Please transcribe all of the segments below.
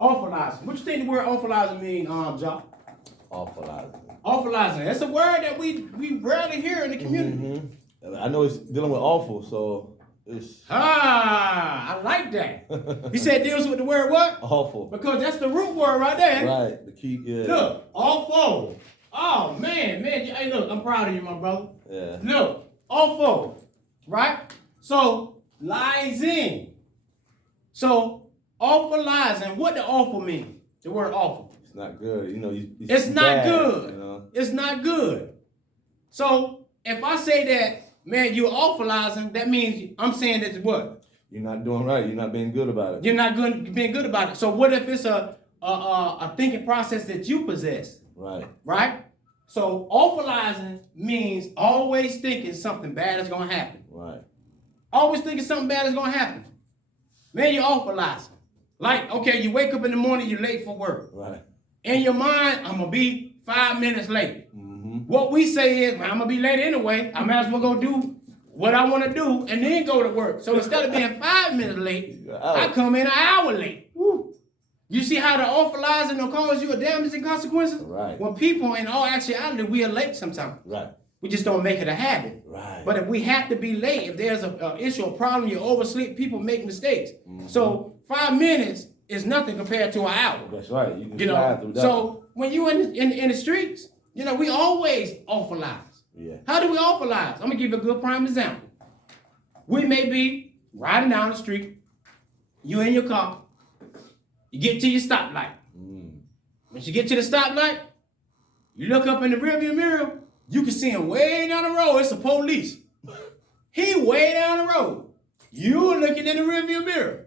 Awfulizing. What you think the word awfulizing mean, John? Awfulizing. Awfulizing. That's a word that we rarely hear in the community. I know it's dealing with awful, so it's... I like that. He said deals with the word what? Awful. Because that's the root word right there. Right, the key, yeah. Look, awful. Oh, man. Hey, look, I'm proud of you, my brother. Yeah. Look, awful, right? So, lies in. So, awfulizing, what the awful mean? The word awful. It's not good. You know, it's not bad, good. You know? It's not good. So, if I say that, man, you're awfulizing, that means I'm saying that what? You're not doing right. You're not being good about it. You're not being good about it. So what if it's a thinking process that you possess? Right. Right? So awfulizing means always thinking something bad is going to happen. Right. Always thinking something bad is going to happen. Man, you're awfulizing. Like, okay, you wake up in the morning, you're late for work. Right. In your mind, I'm going to be 5 minutes late. What we say is, man, I'm going to be late anyway. I might as well go do what I want to do and then go to work. So instead of being 5 minutes late, I come in an hour late. Woo. You see how the awfulizing will cause you a damaging consequences? Right. When people, in all actuality, we are late sometimes. Right. We just don't make it a habit. Right. But if we have to be late, if there's an issue, a problem, you oversleep, people make mistakes. So 5 minutes is nothing compared to an hour. That's right. You can slide through that. So when you in the streets, you know, we always awfulize. Yeah. How do we awfulize? I'm gonna give you a good prime example. We may be riding down the street, you in your car, you get to your stoplight. Once you get to the stoplight, you look up in the rearview mirror, you can see him way down the road. It's a police. He way down the road. You are looking in the rearview mirror,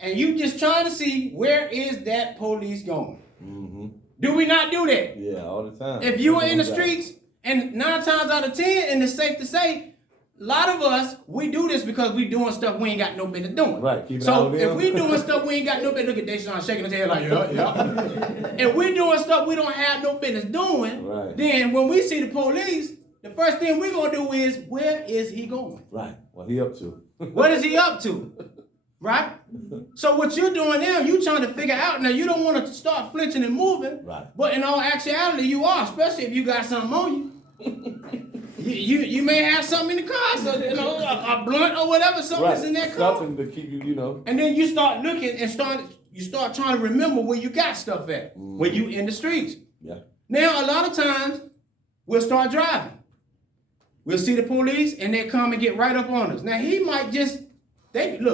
and you just trying to see where is that police going. Do we not do that? Yeah, all the time. If you are in the streets, and 9 times out of 10, and it's safe to say, a lot of us, we do this because we doing stuff we ain't got no business doing. Right. Keep it So if we doing stuff we ain't got no business, look at Deshaun shaking his head like, yeah. If we doing stuff we don't have no business doing, right, then when we see the police, the first thing we gonna do is, where is he going? Right. What he up to? What is he up to? Right? So what you're doing now, you trying to figure out, now you don't want to start flinching and moving, right, but in all actuality you are, especially if you got something on you. You may have something in the car, so, you know, a blunt or whatever, something's in that car. Something to keep you, you know. And then you start looking and you start trying to remember where you got stuff at, when you in the streets. Yeah. Now, a lot of times, we'll start driving. We'll see the police, and they come and get right up on us. Now, he might just, they in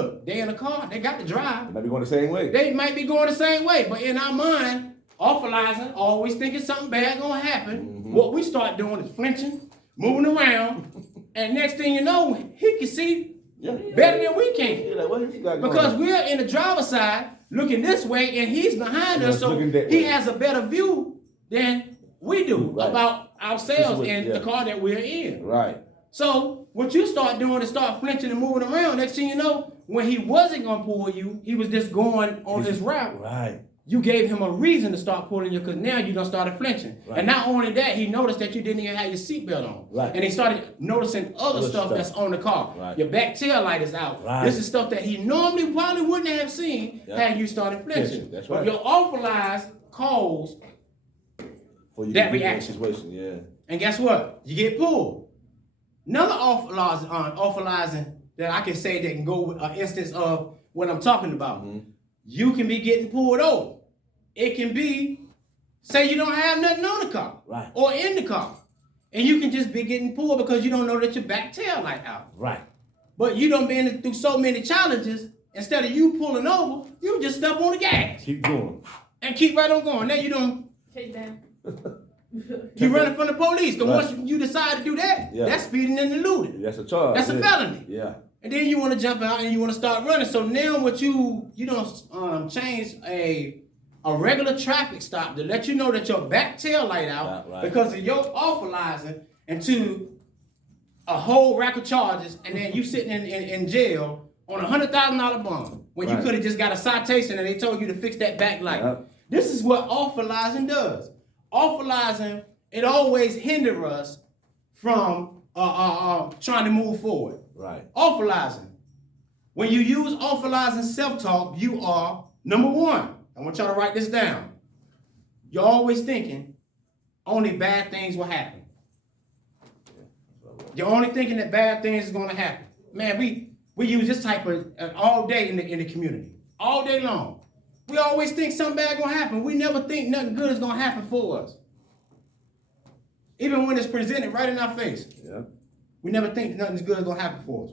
the car, they got to drive. They might be going the same way. They might be going the same way, but in our mind, awfulizing, always thinking something bad gonna happen. What we start doing is flinching, moving around, and next thing you know, he can see better than we can. Like, what you got going because on? we're in the driver's side looking this way, and he's behind us, so he has a better view than we do about ourselves and the car that we're in. Right. So what you start doing is start flinching and moving around. Next thing you know, when he wasn't gonna pull you, he was just going on his route. Right. You gave him a reason to start pulling you because now you done started flinching. Right. And not only that, he noticed that you didn't even have your seatbelt on. Right. And he started noticing other stuff that's on the car. Right. Your back tail light is out. Right. This is stuff that he normally probably wouldn't have seen had you started flinching. That's right. But your awfulize caused for you that reaction. Situation. Yeah. And guess what? You get pulled. Another awfulizing that I can say that can go with an instance of what I'm talking about. You can be getting pulled over. It can be, say you don't have nothing on the car, right, or in the car, and you can just be getting pulled because you don't know that your back tail light out. Right. But you done been through so many challenges, instead of you pulling over, you just step on the gas. Keep going. And keep right on going. Now you don't. Take down. You running from the police, because once you decide to do that, that's speeding and eluding. That's a charge. That's a felony. Yeah. And then you want to jump out and you want to start running. So now what you don't change a regular traffic stop to let you know that your back tail light out because of your awfulizing into a whole rack of charges, and then you sitting in jail on $100,000 bond when you could have just got a citation and they told you to fix that back light. This is what awfulizing does. Awfulizing, it always hinders us from trying to move forward. Right. Awfulizing. When you use awfulizing self-talk, you are, number one, I want y'all to write this down. You're always thinking only bad things will happen. You're only thinking that bad things is going to happen. Man, we use this type of all day in the community, all day long. We always think something bad going to happen. We never think nothing good is going to happen for us. Even when it's presented right in our face. Yeah. We never think nothing's good is going to happen for us.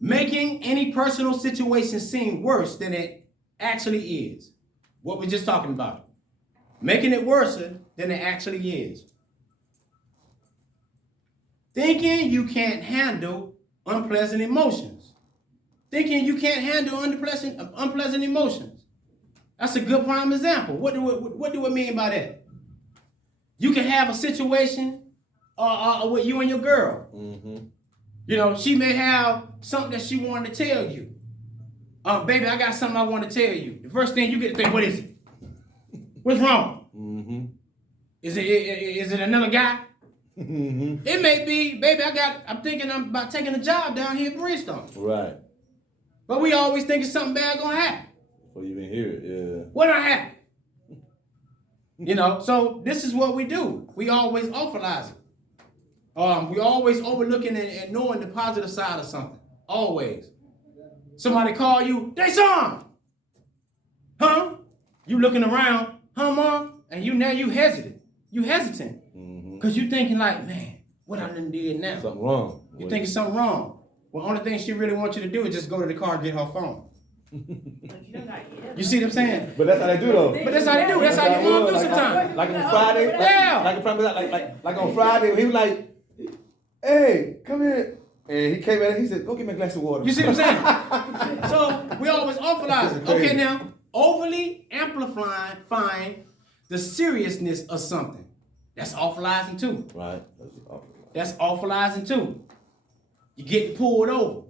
Making any personal situation seem worse than it actually is. What we're just talking about. Making it worse than it actually is. Thinking you can't handle unpleasant emotions. Thinking you can't handle unpleasant emotions. That's a good prime example. What do I mean by that? You can have a situation with you and your girl. Mm-hmm. You know, she may have something that she wanted to tell you. Baby, I got something I want to tell you. The first thing you get to think, what is it? What's wrong? Mm-hmm. Is it another guy? Mm-hmm. It may be, baby, I'm thinking about taking a job down here in Bridgestone. Right. But we always think it's something bad gonna happen. Before you even hear it, yeah. What done happen? You know, so this is what we do. We always awfulize it. We always overlooking and knowing the positive side of something. Always. Somebody call you, they son! Huh? You looking around, huh, mom? And you hesitant. You hesitant. Because you thinking like, man, what I done did now? Something wrong. You thinking something wrong. Well, only thing she really wants you to do is just go to the car and get her phone. You see what I'm saying? But that's how they do though. But that's how they do. That's how your mom do sometimes. Like on Friday. Yeah. Like on Friday, he was like, hey, come here. And he came in and he said, go get me a glass of water. You see what I'm saying? So we always awfulize it. Okay, now, overly amplifying the seriousness of something. That's awfulizing too. Right. That's awfulizing too. You get pulled over.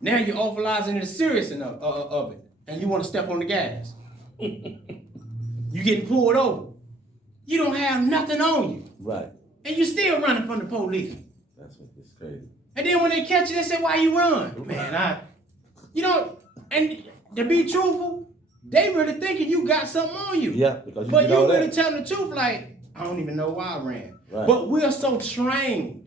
Now you're awfulizing the seriousness of it. And you want to step on the gas. You getting pulled over. You don't have nothing on you. Right. And you still running from the police. That's crazy. And then when they catch you, they say, why you run? Man, and to be truthful, they really thinking you got something on you. Yeah, because but you really telling the truth, like, I don't even know why I ran. Right. But we're so trained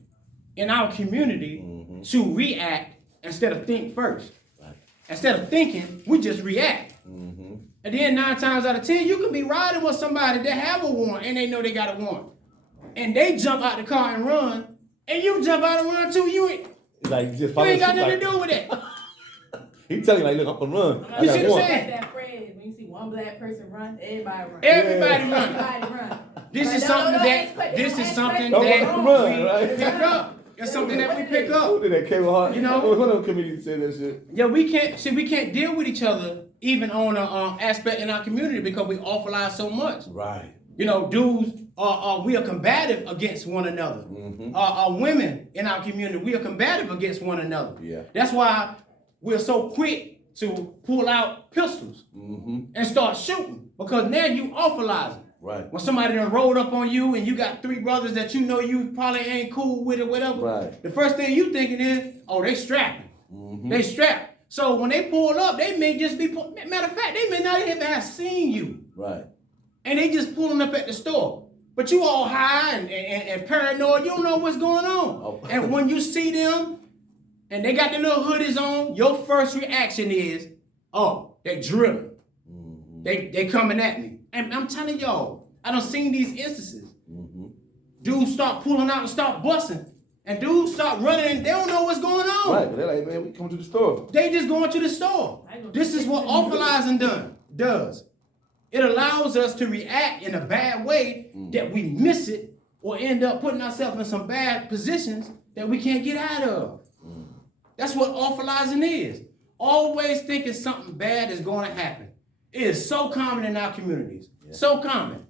in our community to react instead of think first. Right. Instead of thinking, we just react. And then 9 times out of 10, you could be riding with somebody that have a warrant and they know they got a warrant. And they jump out the car and run, and you jump out and run too. You ain't got nothing to do with it. He telling you like, look, I'm gonna run. You see what I'm saying? That phrase, when you see one black person run, everybody run. Everybody run. Everybody run. This is something that we pick up. It's something that we pick up. Who did that? Kevin Hart? You know, one of them comedians said that shit. Yeah, we can't deal with each other even on an aspect in our community because we awfulize so much. Right. You know, dudes we are combative against one another. Women in our community, we are combative against one another. Yeah. That's why we're so quick to pull out pistols and start shooting because now you awfulizing. Right. When somebody done rolled up on you and you got 3 brothers that you know you probably ain't cool with or whatever. Right. The first thing you thinking is, oh, they strapping. They strapped. So when they pull up, they may just be, matter of fact, they may not even have seen you. Right. And they just pulling up at the store. But you all high and paranoid, you don't know what's going on. Oh. And when you see them and they got the little hoodies on, your first reaction is, oh, they drilling. They coming at me. And I'm telling y'all, I done seen these instances. Dudes start pulling out and start busting. And dudes start running and they don't know what's going on. Right, but they're like, man, we come to the store. They just going to the store. This is what awfulizing does. It allows us to react in a bad way that we miss it or end up putting ourselves in some bad positions that we can't get out of. That's what awfulizing is. Always thinking something bad is going to happen. It is so common in our communities. Yeah. So common.